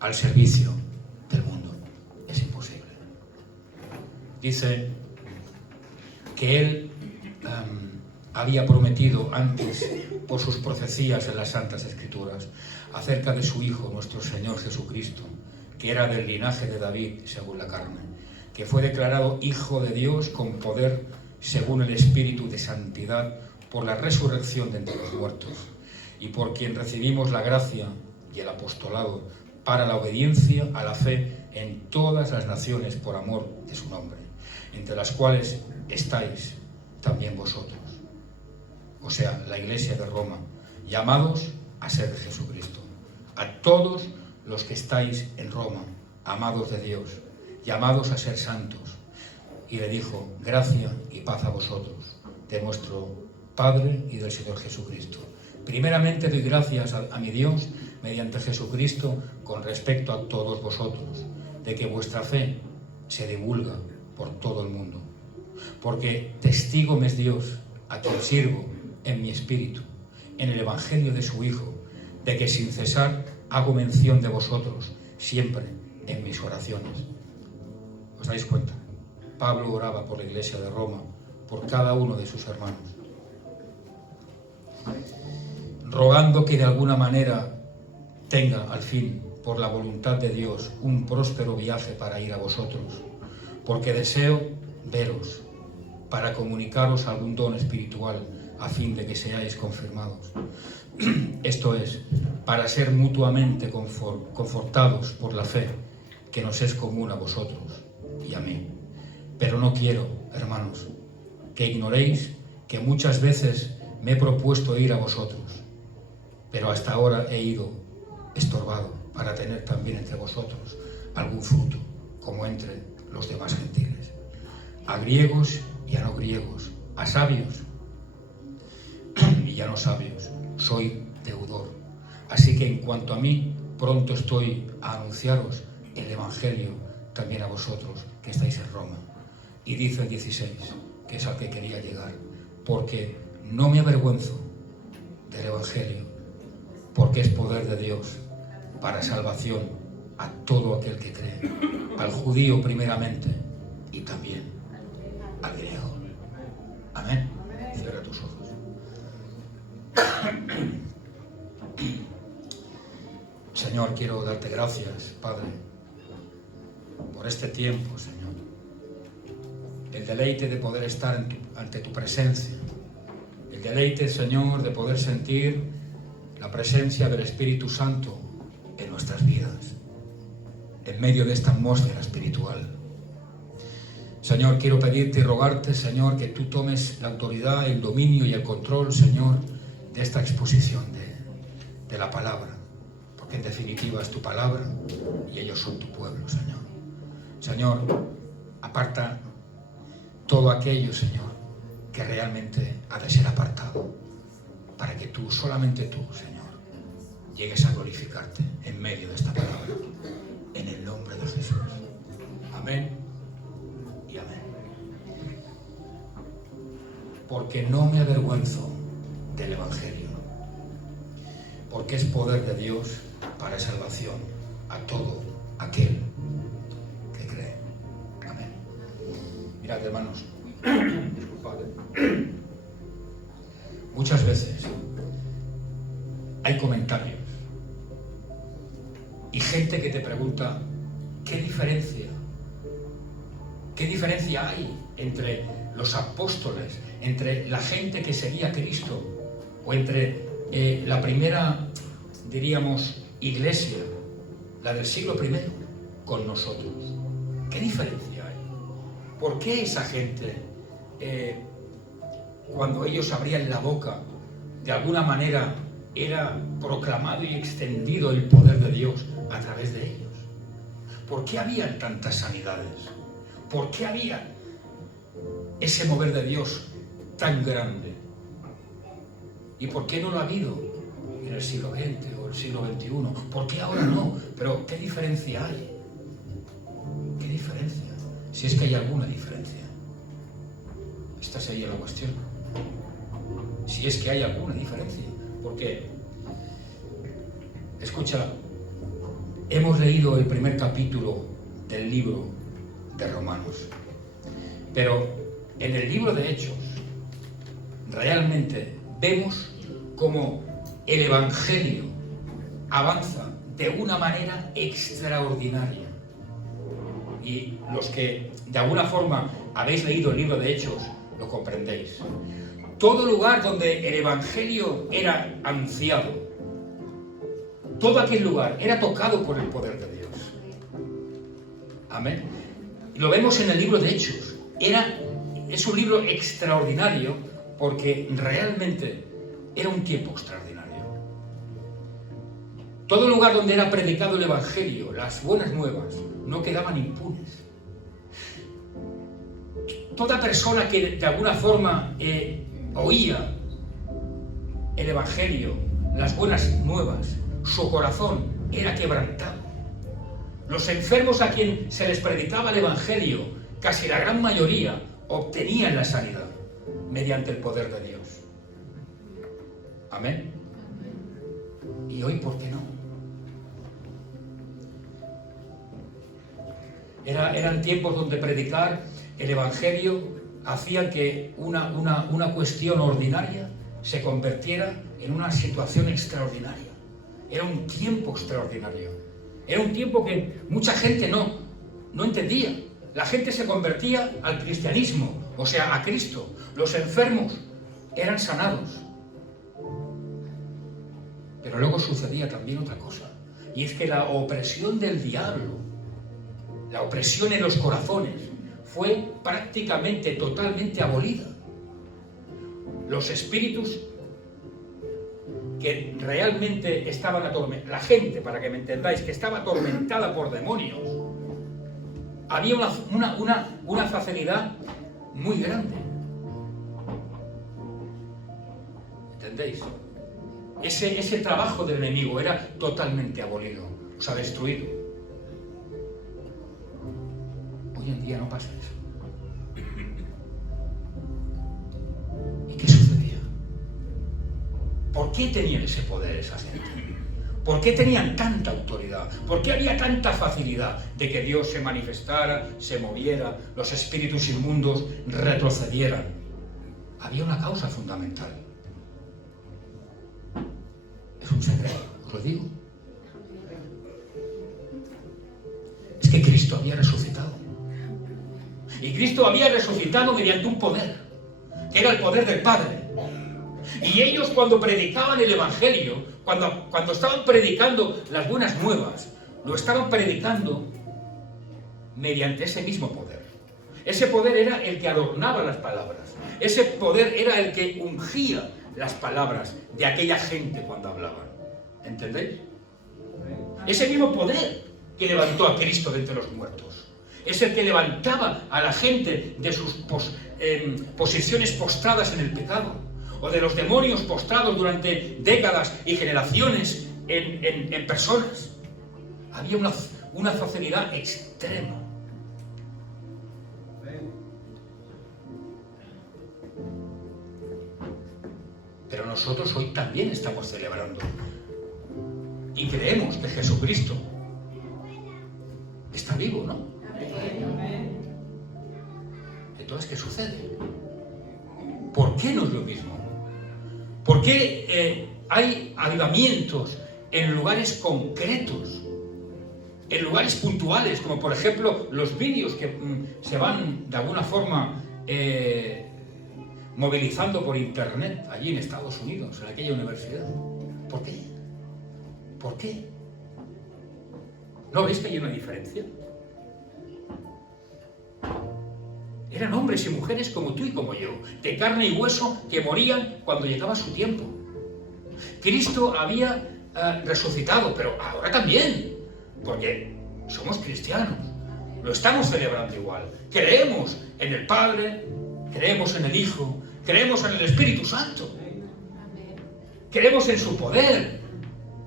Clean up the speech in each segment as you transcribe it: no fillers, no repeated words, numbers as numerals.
al servicio del mundo. Es imposible. Dice que Él había prometido antes, por sus profecías en las Santas Escrituras, acerca de su Hijo, nuestro Señor Jesucristo, que era del linaje de David según la carne, que fue declarado Hijo de Dios con poder según el Espíritu de Santidad por la resurrección de entre los muertos, y por quien recibimos la gracia y el apostolado para la obediencia a la fe en todas las naciones por amor de su nombre, entre las cuales estáis también vosotros, o sea, la Iglesia de Roma, llamados a ser de Jesucristo. A todos los que estáis en Roma, amados de Dios, llamados a ser santos. Y le dijo, gracia y paz a vosotros, de nuestro Padre y del Señor Jesucristo. Primeramente doy gracias a mi Dios, mediante Jesucristo, con respecto a todos vosotros, de que vuestra fe se divulga por todo el mundo. Porque testigo me es Dios, a quien sirvo en mi espíritu, en el Evangelio de su Hijo, de que sin cesar hago mención de vosotros, siempre en mis oraciones. ¿Os dais cuenta? Pablo oraba por la Iglesia de Roma, por cada uno de sus hermanos, rogando que de alguna manera tenga al fin, por la voluntad de Dios, un próspero viaje para ir a vosotros, porque deseo veros, para comunicaros algún don espiritual, a fin de que seáis confirmados. Esto es, para ser mutuamente confortados por la fe que nos es común a vosotros y a mí. Pero no quiero, hermanos, que ignoréis que muchas veces me he propuesto ir a vosotros, pero hasta ahora he ido estorbado para tener también entre vosotros algún fruto, como entre los demás gentiles. A griegos y a no griegos, a sabios y a no sabios, soy deudor. Así que en cuanto a mí, pronto estoy a anunciaros el Evangelio también a vosotros que estáis en Roma. Y dice el 16, que es al que quería llegar, porque no me avergüenzo del Evangelio, porque es poder de Dios para salvación a todo aquel que cree, al judío primeramente y también al griego. Amén. Cierra tus ojos. Señor, quiero darte gracias, Padre, por este tiempo, Señor. El deleite de poder estar ante tu presencia. El deleite, Señor, de poder sentir la presencia del Espíritu Santo en nuestras vidas, en medio de esta atmósfera espiritual. Señor, quiero pedirte y rogarte, Señor, que tú tomes la autoridad, el dominio y el control, Señor, de esta exposición de la palabra, porque en definitiva es tu palabra y ellos son tu pueblo, Señor. Señor, aparta todo aquello, Señor, que realmente ha de ser apartado, para que tú, solamente tú, Señor, llegues a glorificarte en medio de esta palabra, en el nombre de Jesús. Amén y amén. Porque no me avergüenzo del Evangelio, porque es poder de Dios para salvación a todo aquel que cree. Amén. Mirad, hermanos, disculpad, muchas veces hay comentarios y gente que te pregunta ¿qué diferencia hay entre los apóstoles, entre la gente que seguía a Cristo o entre la primera, diríamos, iglesia, la del siglo I, con nosotros? ¿Qué diferencia hay? ¿Por qué esa gente, cuando ellos abrían la boca, de alguna manera era proclamado y extendido el poder de Dios a través de ellos? ¿Por qué habían tantas sanidades? ¿Por qué había ese mover de Dios tan grande? ¿Y por qué no lo ha habido en el siglo XX o el siglo XXI? ¿Por qué ahora no? Pero ¿qué diferencia hay? ¿Qué diferencia? Si es que hay alguna diferencia. Esta sería la cuestión. Si es que hay alguna diferencia. Porque, escucha, Hemos leído el primer capítulo del libro de Romanos, pero en el libro de Hechos realmente vemos cómo el Evangelio avanza de una manera extraordinaria. Y los que de alguna forma habéis leído el libro de Hechos lo comprendéis. Todo lugar donde el Evangelio era anunciado, todo aquel lugar era tocado por el poder de Dios. Amén. Y lo vemos en el libro de Hechos. Es un libro extraordinario porque realmente era un tiempo extraordinario. Todo lugar donde era predicado el Evangelio, las buenas nuevas, no quedaban impunes. Toda persona que de alguna forma oía el Evangelio, las buenas nuevas, su corazón era quebrantado. Los enfermos a quien se les predicaba el Evangelio, casi la gran mayoría, obtenían la sanidad mediante el poder de Dios. Amén. ¿Y hoy por qué no? Eran tiempos donde predicar el Evangelio hacía que una cuestión ordinaria se convirtiera en una situación extraordinaria. Era un tiempo extraordinario. Era un tiempo que mucha gente no entendía. La gente se convertía al cristianismo, o sea, a Cristo. Los enfermos eran sanados. Pero luego sucedía también otra cosa, y es que la opresión del diablo, la opresión en los corazones, fue prácticamente totalmente abolida. Los espíritus que realmente estaban atormentados, la gente, para que me entendáis, que estaba atormentada por demonios, había una facilidad muy grande. ¿Entendéis? Ese trabajo del enemigo era totalmente abolido, o sea, destruido. Hoy en día no pasa eso. ¿Y qué sucedía? ¿Por qué tenían ese poder esa gente? ¿Por qué tenían tanta autoridad? ¿Por qué había tanta facilidad de que Dios se manifestara, se moviera, los espíritus inmundos retrocedieran? Había una causa fundamental. Es un secreto, os lo digo. Es que Cristo había resucitado. Y Cristo había resucitado mediante un poder, que era el poder del Padre. Y ellos, cuando predicaban el Evangelio, cuando estaban predicando las buenas nuevas, lo estaban predicando mediante ese mismo poder. Ese poder era el que adornaba las palabras. Ese poder era el que ungía las palabras de aquella gente cuando hablaban. ¿Entendéis? Ese mismo poder que levantó a Cristo de entre los muertos. Es el que levantaba a la gente de sus posiciones postradas en el pecado, o de los demonios postrados durante décadas y generaciones en personas. Había una facilidad extrema. Pero nosotros hoy también estamos celebrando y creemos que Jesucristo está vivo, ¿no? Entonces, ¿qué sucede? ¿Por qué no es lo mismo? ¿Por qué hay avivamientos en lugares concretos, en lugares puntuales, como por ejemplo los vídeos que se van de alguna forma movilizando por internet allí en Estados Unidos, en aquella universidad? ¿Por qué? ¿Por qué? ¿No veis que hay una diferencia? Eran hombres y mujeres como tú y como yo, de carne y hueso, que morían cuando llegaba su tiempo. Cristo había resucitado, pero ahora también, porque somos cristianos, lo estamos celebrando igual. Creemos en el Padre, creemos en el Hijo, creemos en el Espíritu Santo, creemos en su poder.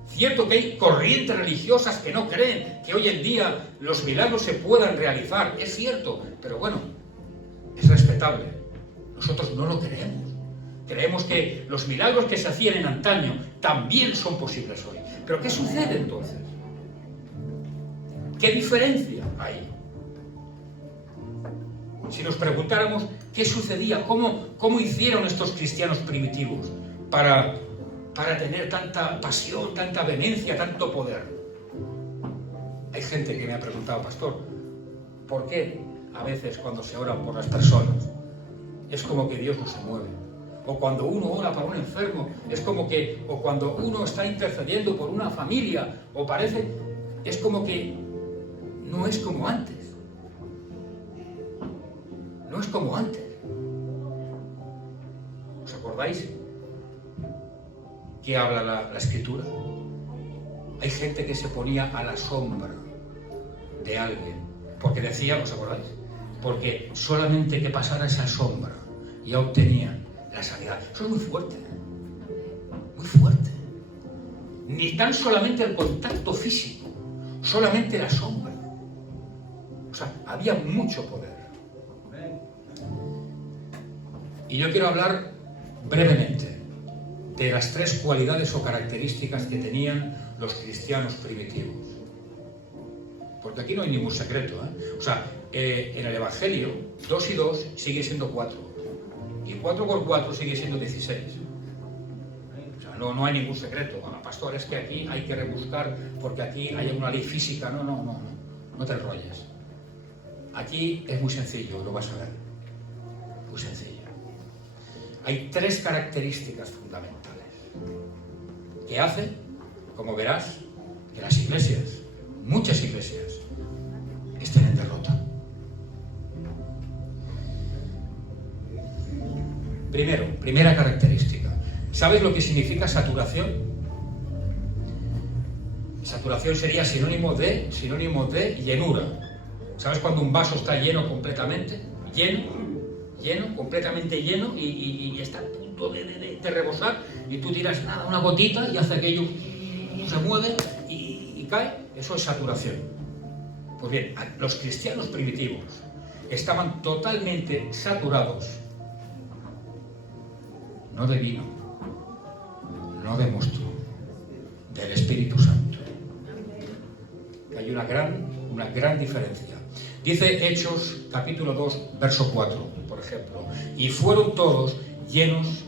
Cierto que hay corrientes religiosas que no creen que hoy en día los milagros se puedan realizar, es cierto, pero bueno, es respetable. Nosotros no lo creemos. Creemos que los milagros que se hacían en antaño también son posibles hoy. ¿Pero qué sucede entonces? ¿Qué diferencia hay? Si nos preguntáramos qué sucedía, cómo hicieron estos cristianos primitivos para tener tanta pasión, tanta vehemencia, tanto poder. Hay gente que me ha preguntado, pastor, ¿por qué a veces cuando se ora por las personas es como que Dios no se mueve? O cuando uno ora para un enfermo, es como que, o cuando uno está intercediendo por una familia, o parece, es como que no es como antes. No es como antes. ¿Os acordáis qué habla la Escritura? Hay gente que se ponía a la sombra de alguien, porque decía, ¿os acordáis? Porque solamente que pasara esa sombra ya obtenían la sanidad. Eso es muy fuerte, muy fuerte. Ni tan solamente el contacto físico, solamente la sombra. O sea, había mucho poder. Y yo quiero hablar brevemente de las 3 cualidades o características que tenían los cristianos primitivos. Porque aquí no hay ningún secreto, ¿eh? O sea, en el Evangelio, 2 y 2 sigue siendo 4. Y 4 por 4 sigue siendo 16. O sea, no hay ningún secreto. Bueno, pastor, es que aquí hay que rebuscar porque aquí hay una ley física. No te enrolles. Aquí es muy sencillo, lo vas a ver. Muy sencillo. Hay 3 características fundamentales que hacen, como verás, que las iglesias, muchas iglesias, estén en derrota. Primera característica. ¿Sabes lo que significa saturación? Saturación sería sinónimo de llenura. ¿Sabes cuando un vaso está lleno completamente? Lleno, completamente lleno y está a punto de rebosar y tú tiras nada, una gotita y hace aquello, se mueve y cae. Eso es saturación. Pues bien, los cristianos primitivos estaban totalmente saturados, no de vino, no de mosto, del Espíritu Santo. Hay una gran diferencia. Dice Hechos capítulo 2, verso 4, por ejemplo, y fueron todos llenos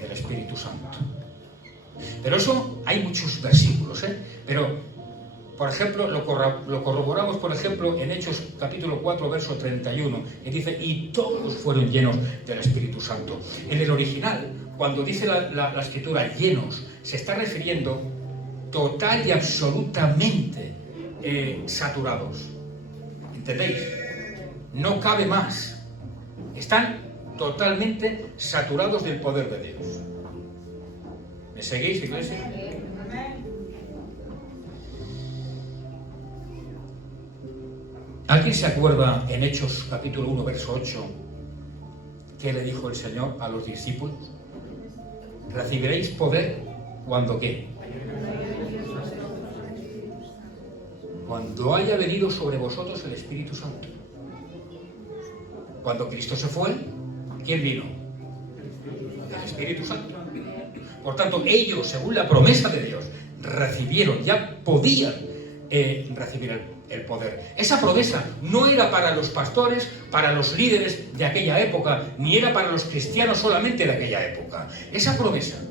del Espíritu Santo. Pero eso, hay muchos versículos, pero, por ejemplo, lo corroboramos, por ejemplo, en Hechos capítulo 4, verso 31, y dice, y todos fueron llenos del Espíritu Santo. En el original, cuando dice la Escritura llenos, se está refiriendo total y absolutamente saturados. ¿Entendéis? No cabe más. Están totalmente saturados del poder de Dios. ¿Me seguís, iglesia? ¿Alguien se acuerda en Hechos capítulo 1, verso 8, qué le dijo el Señor a los discípulos? Recibiréis poder cuando ¿qué? Cuando haya venido sobre vosotros el Espíritu Santo. Cuando Cristo se fue, ¿quién vino? El Espíritu Santo. Por tanto, ellos, según la promesa de Dios, recibieron, ya podían recibir el poder. Esa promesa no era para los pastores, para los líderes de aquella época, ni era para los cristianos solamente de aquella época. Esa promesa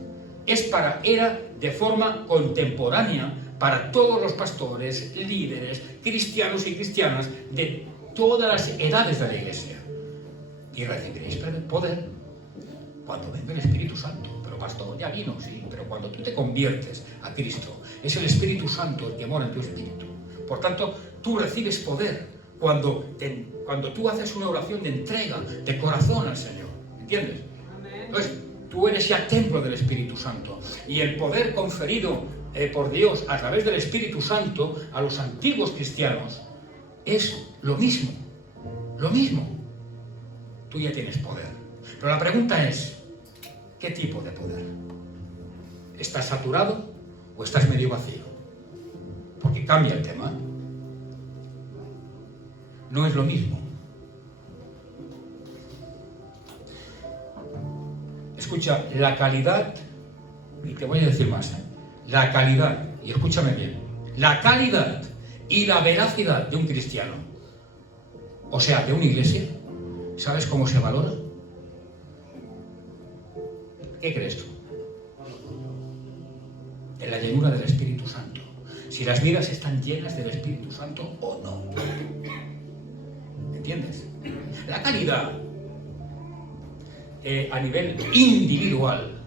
era de forma contemporánea para todos los pastores, líderes, cristianos y cristianas de todas las edades de la iglesia. Y recibiréis poder cuando venga el Espíritu Santo. Pero pastor, ya vino, sí, pero cuando tú te conviertes a Cristo, es el Espíritu Santo el que mora en tu espíritu. Por tanto, tú recibes poder cuando tú haces una oración de entrega, de corazón al Señor. ¿Entiendes? Amén. Entonces, tú eres ya templo del Espíritu Santo. Y el poder conferido por Dios a través del Espíritu Santo a los antiguos cristianos es lo mismo. Lo mismo. Tú ya tienes poder. Pero la pregunta es, ¿qué tipo de poder? ¿Estás saturado o estás medio vacío? Porque cambia el tema. No es lo mismo. Escucha, la calidad, y te voy a decir más, la calidad, y escúchame bien, la calidad y la veracidad de un cristiano, o sea, de una iglesia, ¿sabes cómo se valora? ¿Qué crees tú? En la llenura del Espíritu Santo. Si las vidas están llenas del Espíritu Santo o no. ¿Entiendes? La calidad a nivel individual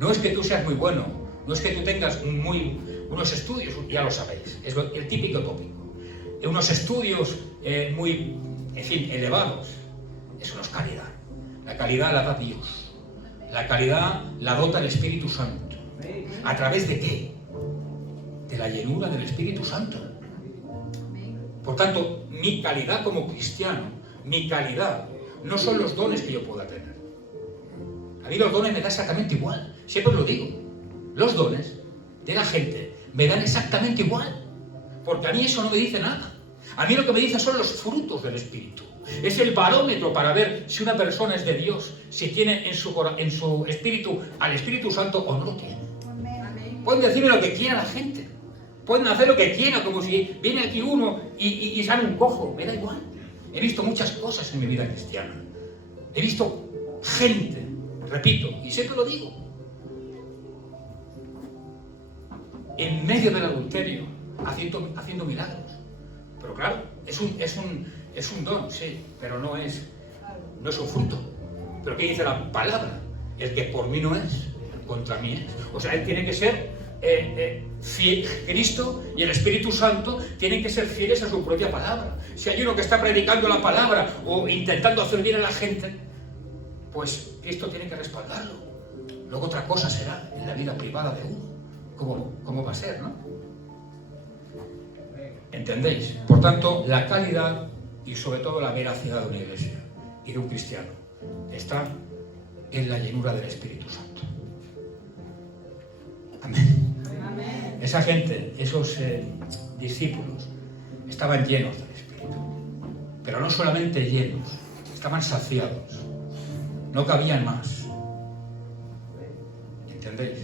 no es que tú seas muy bueno, no es que tú tengas unos estudios, ya lo sabéis, es el típico tópico, unos estudios muy, en fin, elevados. Eso no es calidad. La calidad la da Dios. La calidad la dota el Espíritu Santo. ¿A través de qué? De la llenura del Espíritu Santo. Por tanto, mi calidad como cristiano, mi calidad, no son los dones que yo pueda tener. A mí los dones me da exactamente igual. Siempre os lo digo. Los dones de la gente me dan exactamente igual. Porque a mí eso no me dice nada. A mí lo que me dice son los frutos del Espíritu. Es el barómetro para ver si una persona es de Dios, si tiene en su espíritu al Espíritu Santo o no lo tiene. Pueden decirme lo que quiera la gente. Pueden hacer lo que quiera, como si viene aquí uno y sale un cojo. Me da igual. He visto muchas cosas en mi vida cristiana. He visto gente, repito, y siempre lo digo, en medio del adulterio, haciendo milagros. Pero claro, es un don, sí, pero no es un fruto. Pero ¿qué dice la palabra? El que por mí no es, contra mí es. O sea, él tiene que ser fiel. Cristo y el Espíritu Santo tienen que ser fieles a su propia palabra. Si hay uno que está predicando la palabra o intentando hacer bien a la gente, pues Cristo tiene que respaldarlo. Luego otra cosa será en la vida privada de uno. ¿Cómo va a ser, no? ¿Entendéis? Por tanto, la calidad y sobre todo la veracidad de una iglesia y de un cristiano está en la llenura del Espíritu Santo. Amén. Amén. Esa gente, esos discípulos, estaban llenos del Espíritu. Pero no solamente llenos, estaban saciados. No cabían más. ¿Entendéis?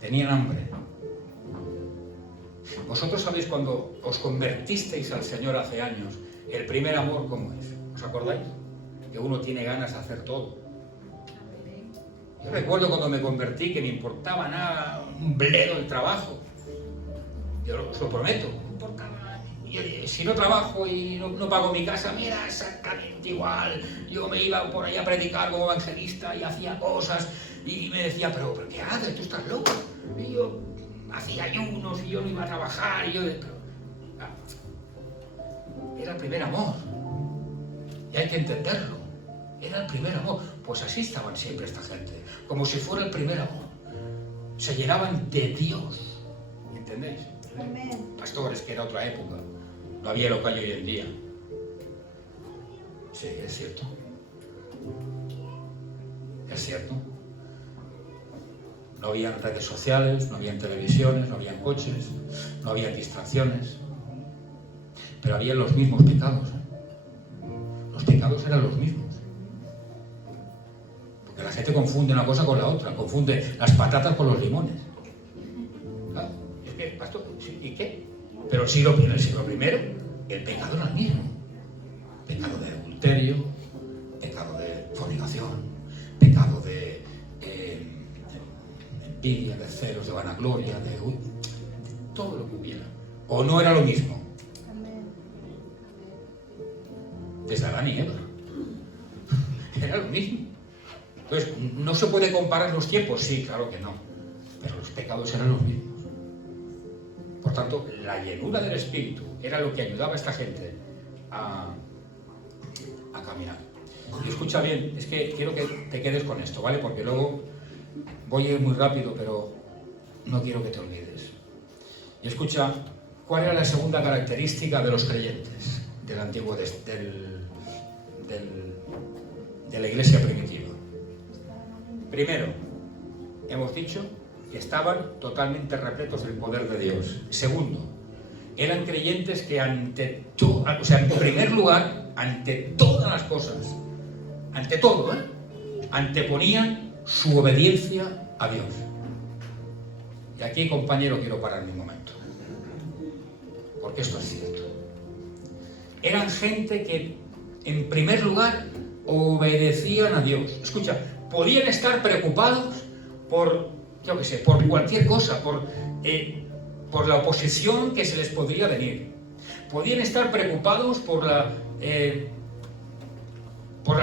Tenían hambre. Vosotros sabéis cuando os convertisteis al Señor hace años, el primer amor, ¿cómo es? ¿Os acordáis? Que uno tiene ganas de hacer todo. Yo recuerdo cuando me convertí que me importaba nada, un bledo el trabajo. Yo os lo prometo, no importaba nada. Si no trabajo y no pago mi casa, mira, exactamente igual. Yo me iba por ahí a predicar como evangelista y hacía cosas y me decía, pero ¿qué haces? ¿Tú estás loco? Y yo hacía ayunos y yo no iba a trabajar y era el primer amor. Y hay que entenderlo. Era el primer amor. Pues así estaban siempre esta gente, como si fuera el primer amor. Se llenaban de Dios. ¿Entendéis? Amén. Pastores, que era otra época. No había lo que hay hoy en día. Sí, es cierto. Es cierto. No había redes sociales, no había televisiones, no había coches, no había distracciones. Pero había los mismos pecados. Los pecados eran los mismos. Porque la gente confunde una cosa con la otra, confunde las patatas con los limones. Claro, es que, pastor, ¿y qué? Pero en el siglo primero, el pecado era el mismo. Pecado de adulterio, pecado de fornicación, pecado de envidia, de celos, de vanagloria, de todo lo que hubiera. ¿O no era lo mismo? Desde Adán y Eva. Era lo mismo. Entonces, ¿no se puede comparar los tiempos? Sí, claro que no. Pero los pecados eran los mismos. Por tanto, la llenura del Espíritu era lo que ayudaba a esta gente a caminar. Y escucha bien, es que quiero que te quedes con esto, ¿vale? Porque luego voy a ir muy rápido, pero no quiero que te olvides. Y escucha, ¿cuál era la segunda característica de los creyentes del antiguo, de la iglesia primitiva? Primero, hemos dicho que estaban totalmente repletos del poder de Dios. Segundo, eran creyentes que en primer lugar, ante todas las cosas, ante todo, anteponían su obediencia a Dios. Y aquí, compañero, quiero pararme un momento. porque esto es cierto. Eran gente que, en primer lugar, obedecían a Dios. Escucha, podían estar preocupados por, yo qué sé, por cualquier cosa, por la oposición que se les podría venir. Podían estar preocupados por la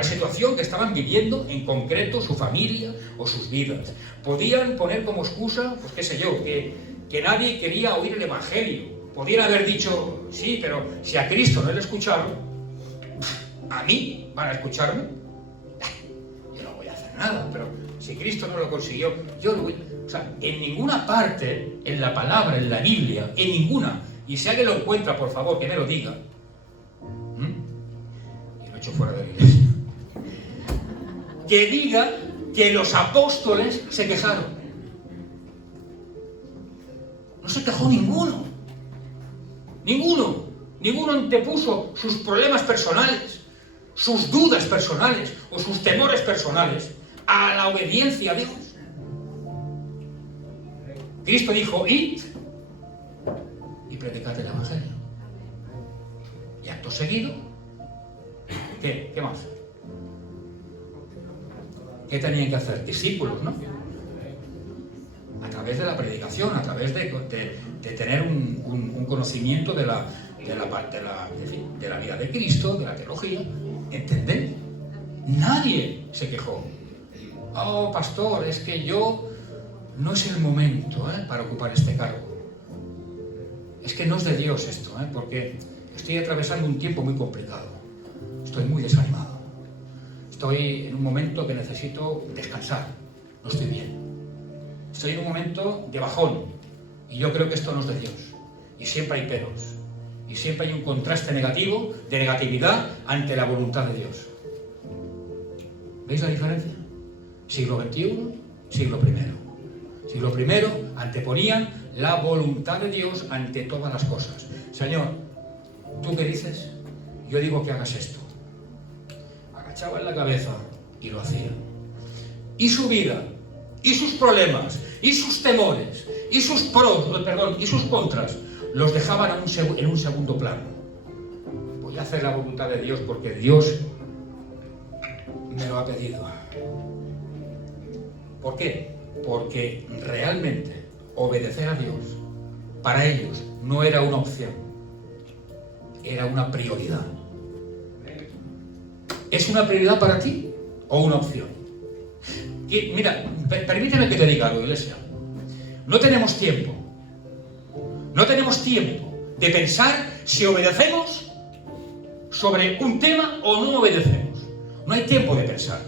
situación que estaban viviendo, en concreto su familia o sus vidas. Podían poner como excusa, pues qué sé yo, que nadie quería oír el Evangelio. Podían haber dicho, sí, pero si a Cristo no le escucharon, a mí van a escucharme. Yo no voy a hacer nada, pero si Cristo no lo consiguió, yo lo voy. O sea, en ninguna parte, en la palabra, en la Biblia, en ninguna, y si alguien lo encuentra, por favor, que me lo diga. Y lo he hecho fuera de la iglesia. Que diga que los apóstoles se quejaron. No se quejó ninguno. Ninguno antepuso sus problemas personales, sus dudas personales o sus temores personales a la obediencia a Dios. Cristo dijo, id y predicad el Evangelio. Y acto seguido, ¿qué más? ¿Qué tenían que hacer? Discípulos, ¿no? A través de la predicación, a través de tener un conocimiento de la vida de Cristo, de la teología. ¿Entendés? Nadie se quejó. Oh, pastor, es que yo no es el momento para ocupar este cargo. Es que no es de Dios esto, porque estoy atravesando un tiempo muy complicado. Estoy muy desanimado. Estoy en un momento que necesito descansar. No estoy bien. Estoy en un momento de bajón. Y yo creo que esto no es de Dios. Y siempre hay peros. Y siempre hay un contraste negativo, de negatividad, ante la voluntad de Dios. ¿Veis la diferencia? Siglo XXI, siglo I. Siglo I anteponían la voluntad de Dios ante todas las cosas. Señor, ¿tú qué dices? Yo digo que hagas esto. Agachaban la cabeza y lo hacían. Y su vida, y sus problemas, y sus temores, y sus y sus contras, los dejaban en un segundo plano. Voy a hacer la voluntad de Dios porque Dios me lo ha pedido. ¿Por qué? Porque realmente obedecer a Dios para ellos no era una opción, era una prioridad. ¿Es una prioridad para ti o una opción? Mira, permíteme que te diga algo, iglesia. No tenemos tiempo de pensar si obedecemos sobre un tema o no obedecemos. No hay tiempo de pensar.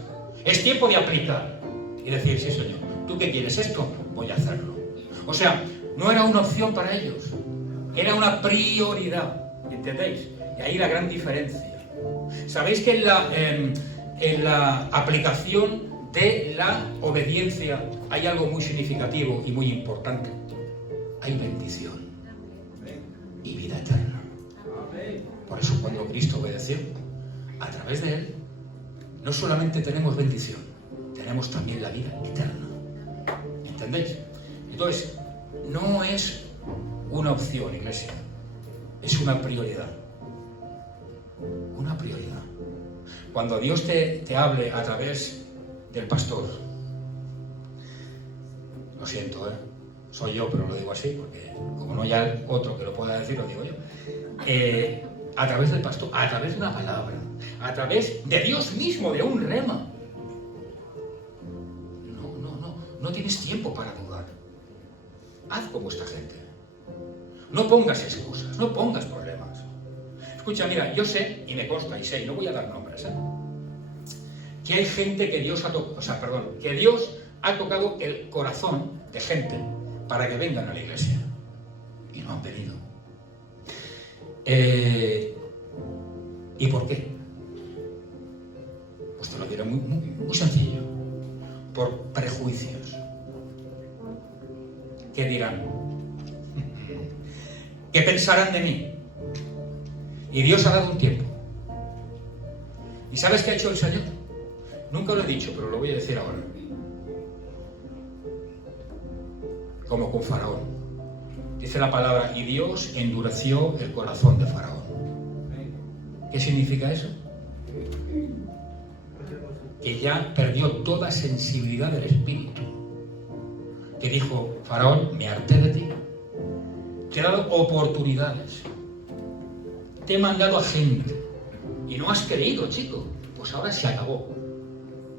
Es tiempo de aplicar y decir, sí, Señor, ¿tú qué quieres esto? Voy a hacerlo. O sea, no era una opción para ellos, era una prioridad. ¿Entendéis? Y ahí la gran diferencia. ¿Sabéis que en la aplicación de la obediencia hay algo muy significativo y muy importante? Hay bendición y vida eterna. Por eso cuando Cristo obedeció, a través de Él, no solamente tenemos bendición, tenemos también la vida eterna. ¿Entendéis? Entonces, no es una opción, iglesia, es una prioridad. Una prioridad. Cuando Dios te hable a través del pastor, lo siento, soy yo, pero lo digo así, porque como no hay otro que lo pueda decir, lo digo yo. A través del pastor, a través de una palabra, a través de Dios mismo, de un rema. No tienes tiempo para dudar. Haz como esta gente. No pongas excusas, no pongas problemas. Escucha, mira, yo sé, y me consta, y sé, y no voy a dar nombres, que hay gente que Dios que Dios ha tocado el corazón de gente para que vengan a la iglesia. Y no han venido. ¿Y por qué? Pues te lo diré muy sencillo. Por prejuicios. ¿Qué dirán? ¿Qué pensarán de mí? Y Dios ha dado un tiempo. ¿Y sabes qué ha hecho el Señor? Nunca lo he dicho, pero lo voy a decir ahora. Como con Faraón. Dice la palabra, y Dios endureció el corazón de Faraón. ¿Qué significa eso? Que ya perdió toda sensibilidad del espíritu. Que dijo, Faraón, me harté de ti. Te he dado oportunidades. Te he mandado a gente. Y no has querido, chico. Pues ahora se acabó.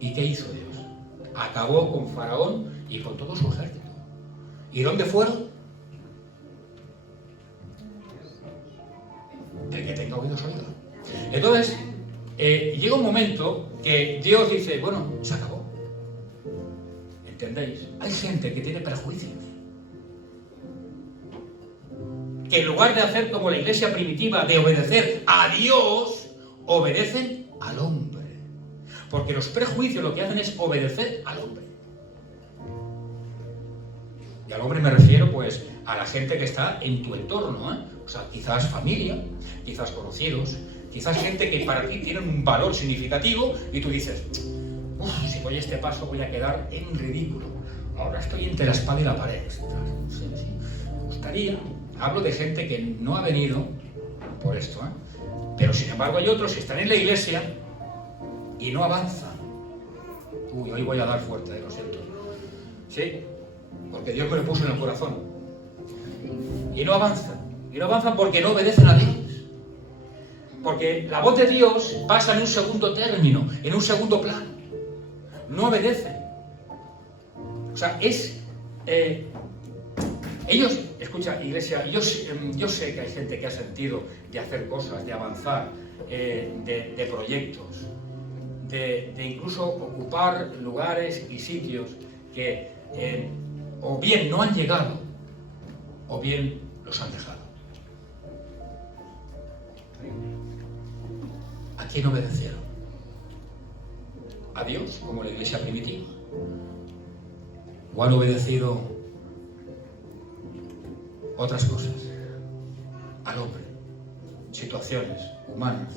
¿Y qué hizo Dios? Acabó con Faraón y con todo su ejército. ¿Y dónde fueron? El que tenga oídos, oiga. Entonces, llega un momento que Dios dice, bueno, se acabó. ¿Entendéis? Hay gente que tiene prejuicios. Que en lugar de hacer como la iglesia primitiva, de obedecer a Dios, obedecen al hombre. Porque los prejuicios lo que hacen es obedecer al hombre. Y al hombre me refiero, pues, a la gente que está en tu entorno, ¿eh? O sea, quizás familia, quizás conocidos, quizás gente que para ti tienen un valor significativo y tú dices, si voy a este paso voy a quedar en ridículo. Ahora estoy entre la espada y la pared. Sí. Me gustaría, hablo de gente que no ha venido por esto, ¿eh? Pero sin embargo hay otros que están en la iglesia y no avanzan. Uy, hoy voy a dar fuerte, lo siento. Sí, porque Dios me lo puso en el corazón. Y no avanzan. Y no avanzan porque no obedecen a Dios. Porque la voz de Dios pasa en un segundo término, en un segundo plano. No obedecen. O sea, ellos, escucha, iglesia, yo sé que hay gente que ha sentido de hacer cosas, de avanzar, de proyectos, de incluso ocupar lugares y sitios que o bien no han llegado, o bien los han dejado. ¿A quién obedecieron? ¿A Dios, como la iglesia primitiva? ¿O han obedecido otras cosas? Al hombre, situaciones humanas.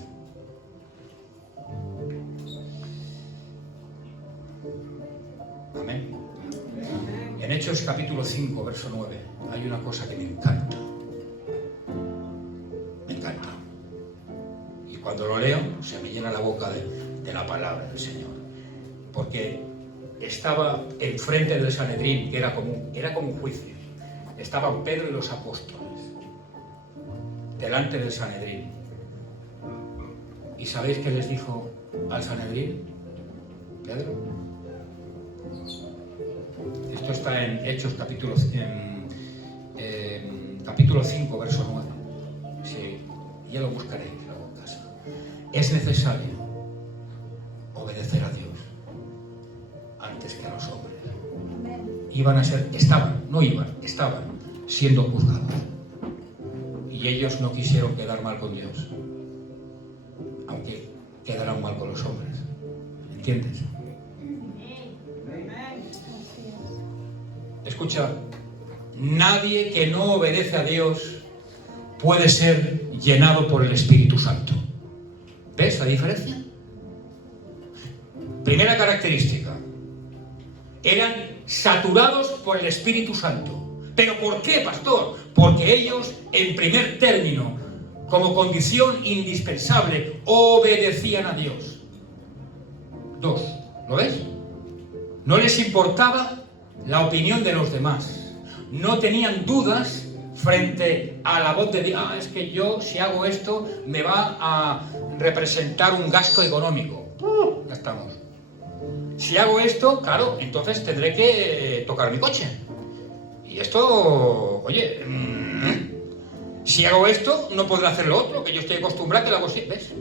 Amén. En Hechos capítulo 5, verso 9, hay una cosa que me encanta. Me encanta. Y cuando lo leo, se me llena la boca de la palabra del Señor. Porque estaba enfrente del Sanedrín, que era como un juicio. Estaban Pedro y los apóstoles delante del Sanedrín. ¿Y sabéis qué les dijo al Sanedrín? Pedro. Esto está en Hechos capítulo 5, verso 9. Sí, ya lo buscaréis luego en casa. Es necesario obedecer a Dios antes que a los hombres. Estaban siendo juzgados. Y ellos no quisieron quedar mal con Dios, aunque quedarán mal con los hombres. ¿Entiendes? Escucha, nadie que no obedece a Dios puede ser llenado por el Espíritu Santo. ¿Ves la diferencia? Primera característica. Eran saturados por el Espíritu Santo. ¿Pero por qué, pastor? Porque ellos, en primer término, como condición indispensable, obedecían a Dios. 2. ¿Lo ves? No les importaba la opinión de los demás. No tenían dudas frente a la voz de Dios. Es que yo, si hago esto, me va a representar un gasto económico. Ya estamos. Si hago esto, claro, entonces tendré que tocar mi coche. Y esto, oye, si hago esto, no podré hacer lo otro, que yo estoy acostumbrado a que lo hago así. ¿Ves?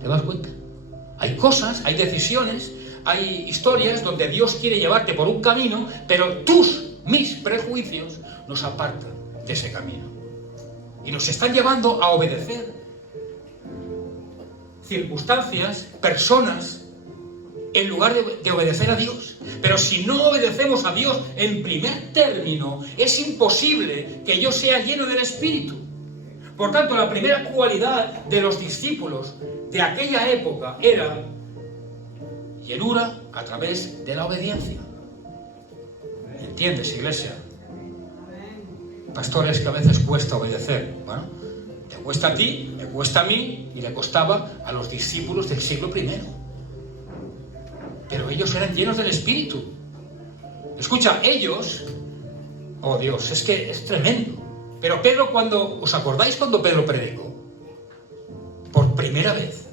¿Te das cuenta? Hay cosas, hay decisiones, hay historias donde Dios quiere llevarte por un camino, pero mis prejuicios nos apartan de ese camino. Y nos están llevando a obedecer circunstancias, personas, en lugar de obedecer a Dios. Pero si no obedecemos a Dios en primer término, es imposible que yo sea lleno del Espíritu. Por tanto, la primera cualidad de los discípulos de aquella época era llenura a través de la obediencia. ¿Entiendes, iglesia? Pastores, que a veces cuesta obedecer. Bueno, te cuesta a ti, me cuesta a mí, y le costaba a los discípulos del siglo I. Pero ellos eran llenos del Espíritu. Escucha, ellos... Oh Dios, es que es tremendo. Pero Pedro, ¿os acordáis cuando Pedro predicó? Por primera vez.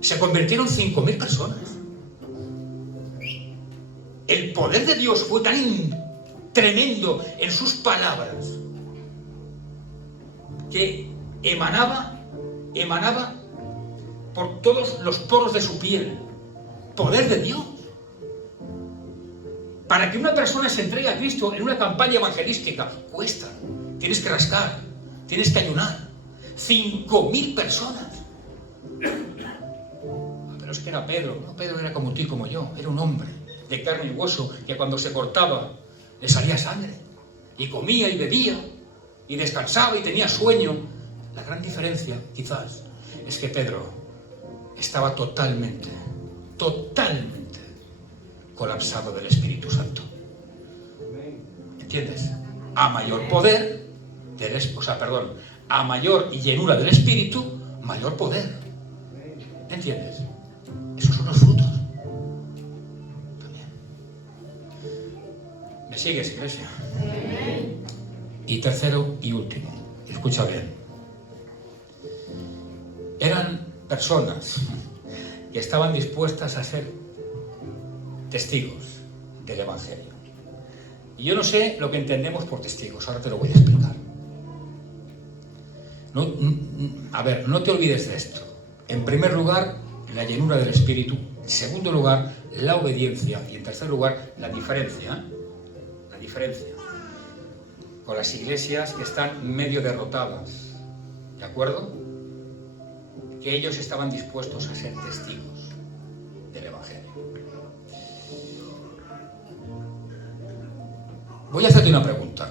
Se convirtieron 5.000 personas. El poder de Dios fue tan tremendo en sus palabras que emanaba por todos los poros de su piel. Poder de Dios. Para que una persona se entregue a Cristo en una campaña evangelística, cuesta. Tienes que rascar, tienes que ayunar. 5.000 personas. Pero es que era Pedro. No, Pedro era como tú y como yo. Era un hombre de carne y hueso que cuando se cortaba le salía sangre. Y comía y bebía. Y descansaba y tenía sueño. La gran diferencia, quizás, es que Pedro estaba totalmente colapsado del Espíritu Santo. ¿Entiendes? A mayor poder, a mayor llenura del Espíritu, mayor poder. ¿Entiendes? Esos son los frutos. También. ¿Me sigues, iglesia? Y tercero y último, escucha bien. Eran personas que estaban dispuestas a ser testigos del Evangelio. Y yo no sé lo que entendemos por testigos, ahora te lo voy a explicar. No te olvides de esto. En primer lugar, la llenura del Espíritu. En segundo lugar, la obediencia. Y en tercer lugar, la diferencia. La diferencia con las iglesias que están medio derrotadas. ¿De acuerdo? Que ellos estaban dispuestos a ser testigos del Evangelio. Voy a hacerte una pregunta.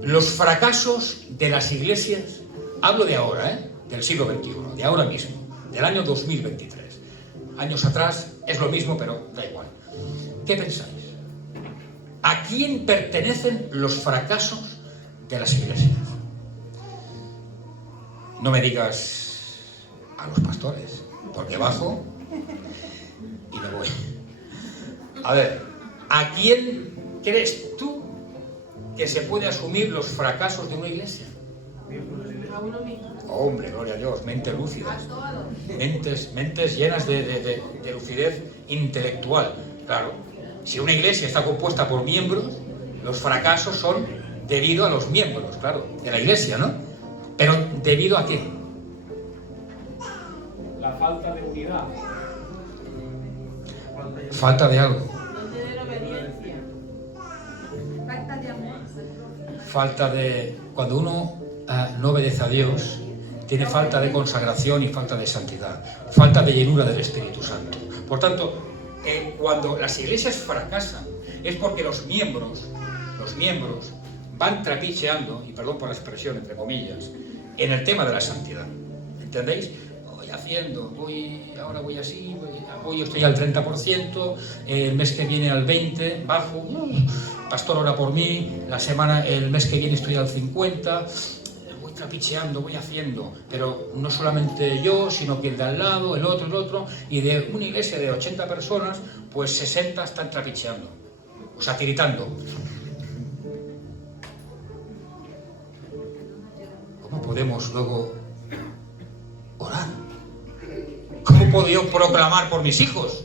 Los fracasos de las iglesias, hablo de ahora, del siglo XXI, de ahora mismo, del año 2023. Años atrás es lo mismo, pero da igual. ¿Qué pensáis? ¿A quién pertenecen los fracasos de las iglesias? No me digas a los pastores, porque bajo y me voy. A ver, ¿a quién crees tú que se puede asumir los fracasos de una iglesia? A uno mismo. Hombre, gloria a Dios, mentes lúcidas. Mentes llenas de lucidez intelectual. Claro, si una iglesia está compuesta por miembros, los fracasos son debido a los miembros, claro, de la iglesia, ¿no? Pero ¿debido a qué? La falta de unidad. Falta de algo. No tener obediencia. Falta de amor. Falta de... Cuando uno no obedece a Dios, tiene falta de consagración y falta de santidad. Falta de llenura del Espíritu Santo. Por tanto, cuando las iglesias fracasan, es porque los miembros van trapicheando, y perdón por la expresión, entre comillas, en el tema de la santidad. ¿Entendéis? Ahora voy así, hoy estoy al 30%, el mes que viene al 20%, bajo, pastor ora por mí, el mes que viene estoy al 50%, voy trapicheando, voy haciendo, pero no solamente yo, sino que el de al lado, el otro, y de una iglesia de 80 personas, pues 60 están trapicheando, o sea, tiritando. ¿Cómo podemos luego orar? ¿Cómo puedo yo proclamar por mis hijos?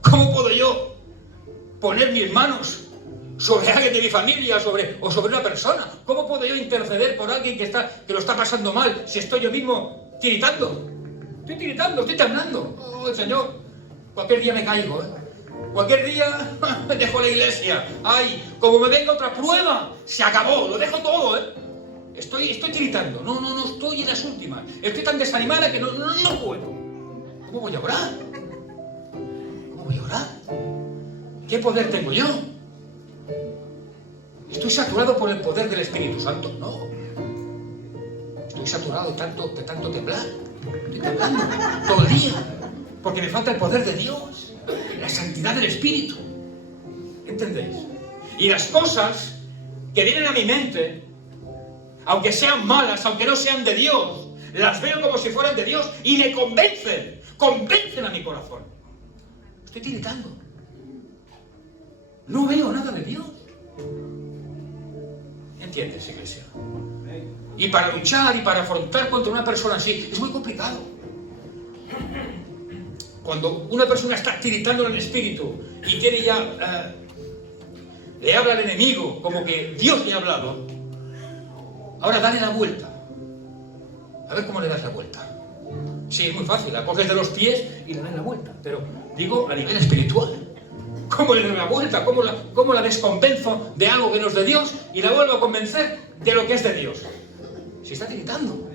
¿Cómo puedo yo poner mis manos sobre alguien de mi familia o sobre una persona? ¿Cómo puedo yo interceder por alguien que lo está pasando mal si estoy yo mismo tiritando? Estoy tiritando, estoy temblando. Oh, Señor, cualquier día me caigo, Cualquier día dejo la iglesia. Ay, como me venga otra prueba, se acabó, lo dejo todo, Estoy tiritando. No estoy en las últimas. Estoy tan desanimada que no puedo. ¿Cómo voy a orar? ¿Cómo voy a orar? ¿Qué poder tengo yo? ¿Estoy saturado por el poder del Espíritu Santo? No. Estoy saturado de tanto temblar. Estoy temblando todo el día. Porque me falta el poder de Dios. La santidad del Espíritu. ¿Entendéis? Y las cosas que vienen a mi mente, aunque sean malas, aunque no sean de Dios, las veo como si fueran de Dios y me convencen a mi corazón. Estoy tiritando. No veo nada de Dios. ¿Entiendes, iglesia? Y para luchar y para afrontar contra una persona así es muy complicado. Cuando una persona está tiritando en el espíritu y tiene ya... le habla al enemigo como que Dios le ha hablado. Ahora dale la vuelta. A ver cómo le das la vuelta. Sí, es muy fácil, la coges de los pies y le das la vuelta. Pero digo a nivel espiritual. ¿Cómo le doy la vuelta? ¿Cómo la desconvenzo de algo que no es de Dios y la vuelvo a convencer de lo que es de Dios? Si está tiritando.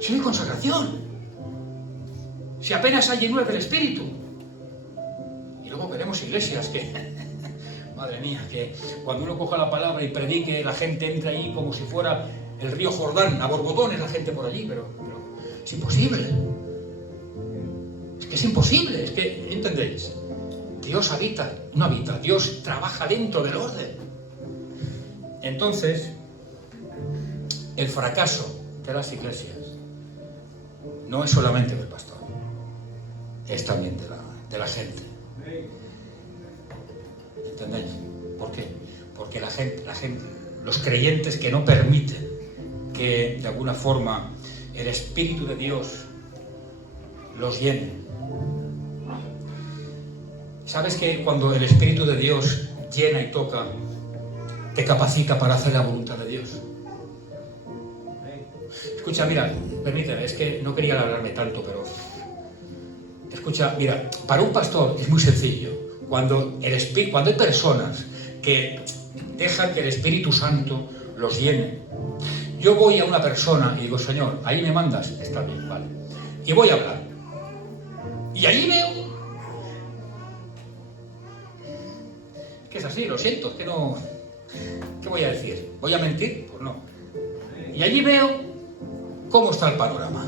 Si no hay consagración. Si apenas hay llenura del espíritu. Y luego veremos iglesias que... Madre mía, que cuando uno coja la palabra y predique, la gente entra ahí como si fuera el río Jordán, a borbotones la gente por allí, pero es imposible. Es que es imposible, es que, ¿entendéis? Dios no habita, Dios trabaja dentro del orden. Entonces, el fracaso de las iglesias no es solamente del pastor, es también de la gente. ¿Entendéis? ¿Por qué? Porque la gente, los creyentes que no permiten que de alguna forma el Espíritu de Dios los llene. ¿Sabes que cuando el Espíritu de Dios llena y toca, te capacita para hacer la voluntad de Dios? Escucha, mira, permíteme, es que no quería alargarme tanto, pero... Escucha, mira, para un pastor es muy sencillo. Cuando hay personas que dejan que el Espíritu Santo los llene. Yo voy a una persona y digo, Señor, ahí me mandas, está bien, vale. Y voy a hablar. Y allí veo... que es así, lo siento, es que no... ¿Qué voy a decir? ¿Voy a mentir? Pues no. Y allí veo cómo está el panorama.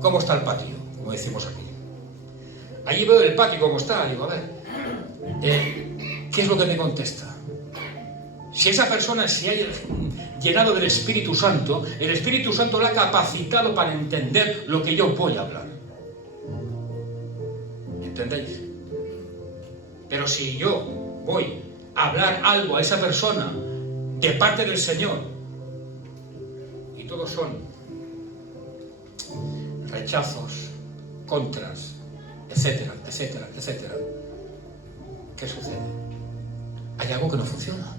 Cómo está el patio, como decimos aquí. Allí veo el patio cómo está, digo, a ver, ¿qué es lo que me contesta? Si esa persona se haya llenado del Espíritu Santo, el Espíritu Santo la ha capacitado para entender lo que yo voy a hablar. ¿Entendéis? Pero si yo voy a hablar algo a esa persona de parte del Señor y todos son rechazos, contras, etcétera, etcétera, etcétera, ¿qué sucede? Hay algo que no funciona.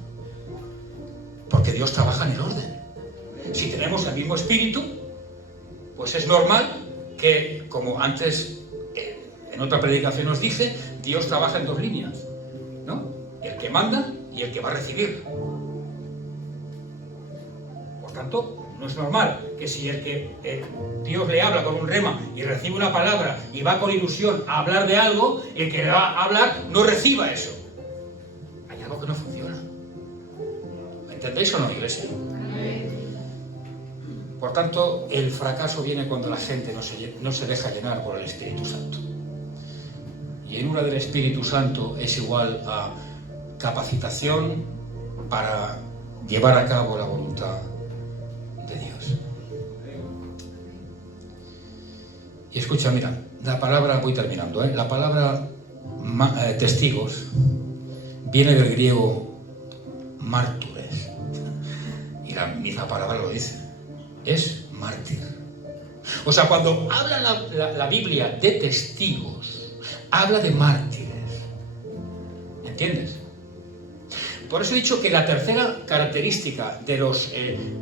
Porque Dios trabaja en el orden. Si tenemos el mismo espíritu, pues es normal que, como antes en otra predicación os dije, Dios trabaja en dos líneas, ¿no? El que manda y el que va a recibir. Por tanto, no es normal que si el que Dios le habla con un rema y recibe una palabra y va con ilusión a hablar de algo, el que le va a hablar no reciba eso. Hay algo que no funciona. ¿Entendéis o no, iglesia? Por tanto, el fracaso viene cuando la gente no se deja llenar por el Espíritu Santo. Y llenura del Espíritu Santo es igual a capacitación para llevar a cabo la voluntad de Dios. Y escucha, mira, la palabra, voy terminando, la palabra testigos viene del griego mártures. Y la misma palabra lo dice. Es mártir. O sea, cuando habla la Biblia de testigos, habla de mártires. ¿Entiendes? Por eso he dicho que la tercera característica de los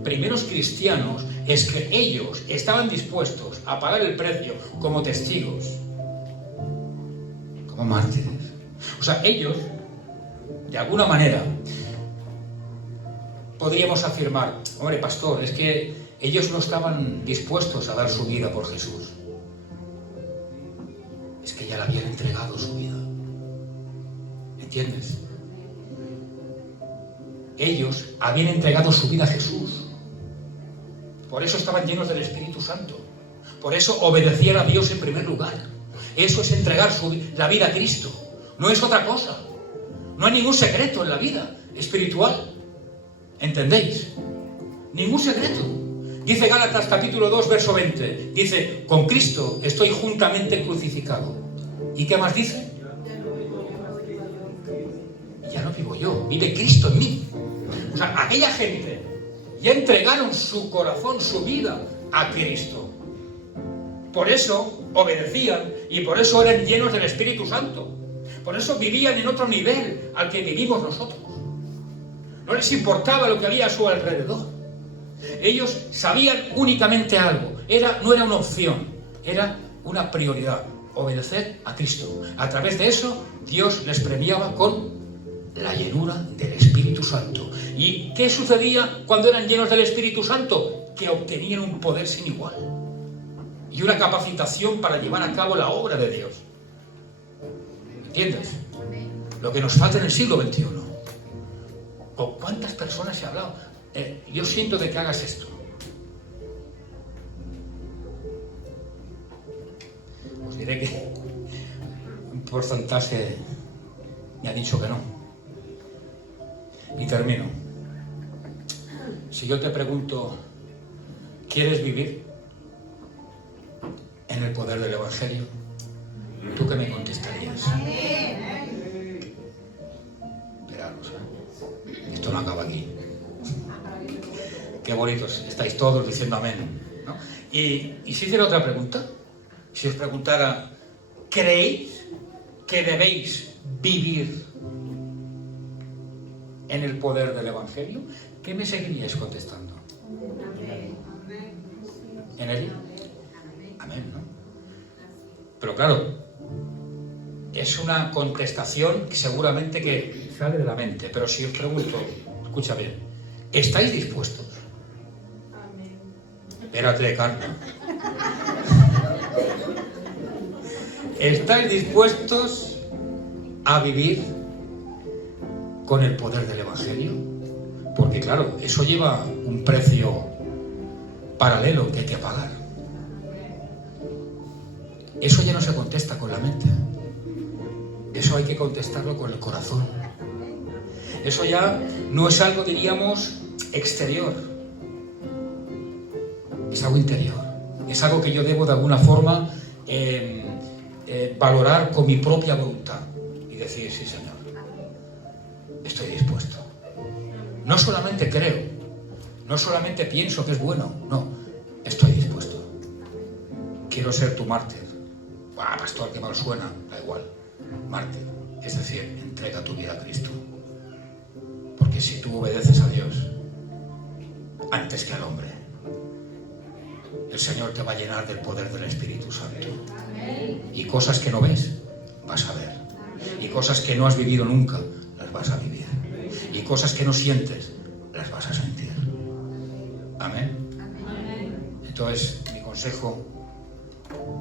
primeros cristianos es que ellos estaban dispuestos a pagar el precio como testigos, como mártires. O sea, ellos, de alguna manera, podríamos afirmar, hombre, pastor, es que ellos no estaban dispuestos a dar su vida por Jesús. Es que ya le habían entregado su vida. ¿Entiendes? Ellos habían entregado su vida a Jesús. Por eso estaban llenos del Espíritu Santo. Por eso obedecían a Dios en primer lugar. Eso es entregar la vida a Cristo. no es otra cosa. No hay ningún secreto en la vida espiritual. ¿Entendéis? Ningún secreto. Dice Gálatas capítulo 2, verso 20. Dice, con Cristo estoy juntamente crucificado. ¿Y qué más dice? Ya no vivo yo, vive Cristo en mí. O sea, aquella gente ya entregaron su corazón, su vida a Cristo. Por eso obedecían y por eso eran llenos del Espíritu Santo. Por eso vivían en otro nivel al que vivimos nosotros. No les importaba lo que había a su alrededor. Ellos sabían únicamente algo. No era una opción, era una prioridad. Obedecer a Cristo. A través de eso, Dios les premiaba con la llenura del Espíritu Santo. ¿Y qué sucedía cuando eran llenos del Espíritu Santo? Que obtenían un poder sin igual y una capacitación para llevar a cabo la obra de Dios. ¿Entiendes? Lo que nos falta en el siglo XXI. ¿Con cuántas personas he hablado? Yo siento de que hagas esto. Os diré que un porcentaje me ha dicho que no. Y termino. Si yo te pregunto, ¿quieres vivir en el poder del Evangelio? ¿Tú qué me contestarías? Esperaros, esto no acaba aquí. Qué bonitos estáis todos diciendo amén, ¿no? Y si hiciera otra pregunta, si os preguntara, ¿creéis que debéis vivir en el poder del Evangelio? ¿Qué me seguiríais contestando? ¿En él? Amén, ¿no? Pero claro, es una contestación que seguramente que sale de la mente. Pero si os pregunto, escucha bien, ¿estáis dispuestos? Espérate, Carla. ¿Estáis dispuestos a vivir con el poder del Evangelio? Porque claro, eso lleva un precio paralelo que hay que pagar. Eso ya no se contesta con la mente. Eso hay que contestarlo con el corazón. Eso ya no es algo, diríamos, exterior. Es algo interior. Es algo que yo debo de alguna forma valorar con mi propia voluntad y decir, sí, Señor, estoy dispuesto. No solamente creo, no solamente pienso que es bueno, no, estoy dispuesto. Quiero ser tu mártir. Pastor, que mal suena, da igual. Mártir, es decir, entrega tu vida a Cristo. Porque si tú obedeces a Dios antes que al hombre, el Señor te va a llenar del poder del Espíritu Santo. Y cosas que no ves, vas a ver. Y cosas que no has vivido nunca, las vas a vivir. Y cosas que no sientes, las vas a sentir. Amén. Entonces, mi consejo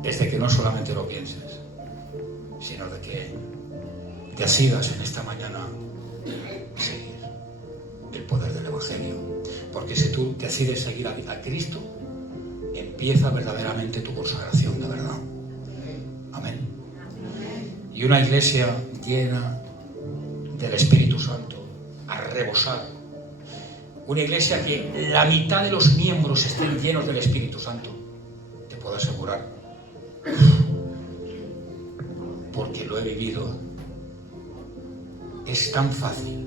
es de que no solamente lo pienses, sino de que decidas en esta mañana seguir el poder del Evangelio. Porque si tú decides seguir a Cristo, empieza verdaderamente tu consagración de verdad. Amén. Y una iglesia llena del Espíritu Santo, a rebosar. Una iglesia que la mitad de los miembros estén llenos del Espíritu Santo, te puedo asegurar, porque lo he vivido. Es tan fácil.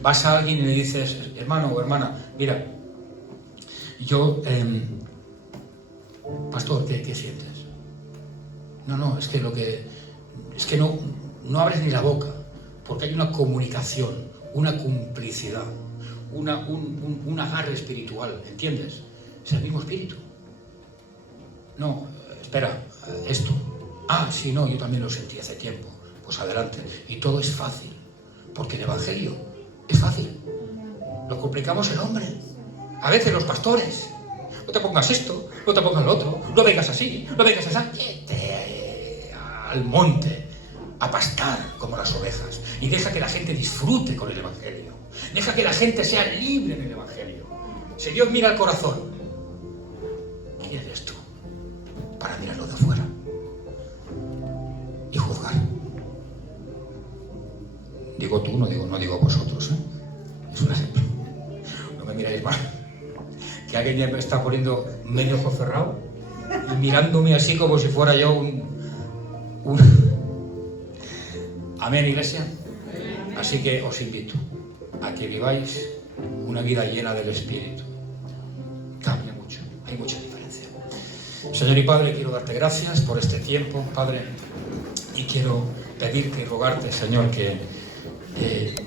Vas a alguien y le dices, hermano o hermana, mira, yo, pastor, ¿qué sientes? No, es que no abres ni la boca, porque hay una comunicación, una complicidad, un agarre espiritual, ¿entiendes? Es el mismo espíritu. No, espera, esto. Sí, no, yo también lo sentí hace tiempo. Pues adelante. Y todo es fácil, porque el Evangelio es fácil. Lo complicamos el hombre. A veces los pastores. No te pongas esto, no te pongas lo otro, no vengas así, no vengas así. Vete al monte a pastar como las ovejas y deja que la gente disfrute con el Evangelio. Deja que la gente sea libre en el Evangelio. Si Dios mira al corazón, ¿quién eres tú para mirarlo de fuera y juzgar? Digo tú, no digo vosotros, ¿eh? Es un ejemplo. No me miráis mal. Que alguien ya me está poniendo medio ojo cerrado y mirándome así como si fuera yo un... Amén, iglesia. Así que os invito a que viváis una vida llena del Espíritu. Cambia mucho, hay mucha diferencia. Señor y Padre, quiero darte gracias por este tiempo, Padre, y quiero pedirte y rogarte, Señor, que